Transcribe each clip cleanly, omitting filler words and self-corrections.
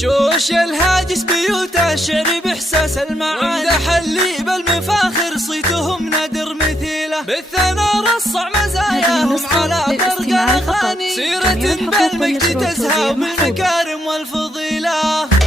شوش الهاجس بيوته الشعر بإحساس المعاني، ومدح اللي بالمفاخر صيتهم نادر مثيله، بالثنا رصع مزاياهم على برق الأغاني، سيرة بالمجد تزهى بالمكارم والفضيلة.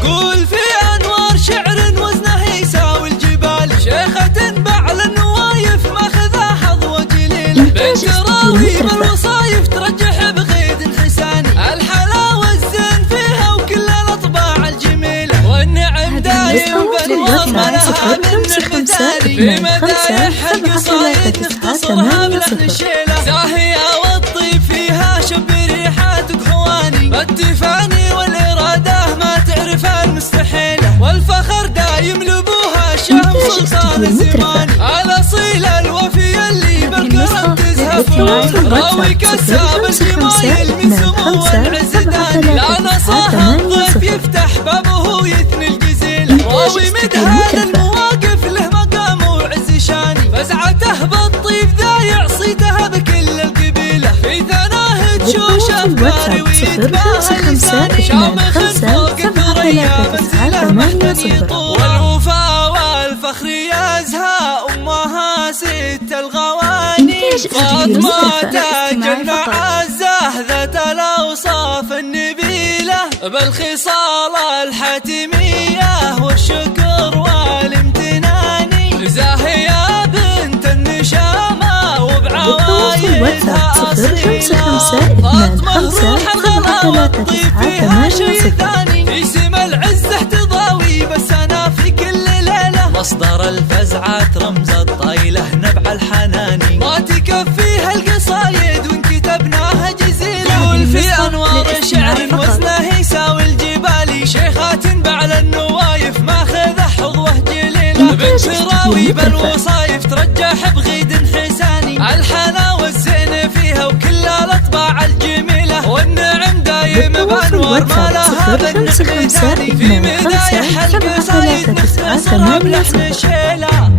قول في أنوار شعر وزنه يساوي الجبال، شيخة بعل النوايف ماخذها حظوة جليلة، بنت راوي بالوصايف ترجح بغيد حساني، الحلاوة الزين فيها وكل الأطباع الجميلة، والنعم دايم بأنوار ما لها من نعم ثاني، في مدايح القصايد نختصرها بلحن الشيلة، زاهية والطيب فيها شب ريحات وكحواني، التفاني والإرادة ما تعرف المستحيلة، والفخر دايم لبوها الشهم سلطان الزماني، الأصيل الوفي اللي بالكرم تزهفون، راوي كساب الجمايل من سمو العز داني، لا نصاها الضيف يفتح بابه يثني الجزيلة، راوي مدهان المواقف له مقام وعز شاني، فزعته بالطيب ذا يعصيتها بكل القبيلة، في ثناه تشوش أفكاري ويتباهى لساني، شامخ فوق الثريا منزله محمد يطول، والوفا والفخر يزهى أمها ست الغواني، فاطمة تاج المعزة ذات الأوصاف النبيلة، بالخصال الحاتمية والشكر والامتنان، زاهية بنت النشامة وبعوايدها أصيلة، فاطمة روح الغلا والطيب فيها شي ثاني، في سما العز احتضاوي بس أنا في كل ليلة، مصدر الفزعات رمز الطايلة نبع الحناني، ما تكفيها القصايد وان كتبناها جزيلة، قول في أنوار شعر وزنه يساوي الجبال، شيخات بعل النوايف ماخذه حظوة جليلة، بنت راوي بالوصايف ترجح بغيد حساني، الحلاوة الزين فيها وكل الأطباع الجميلة، والنعم دايم بأنوار ما لها بالنعم ثاني، في مدايح القصايد نختصرها بلحن الشيلة.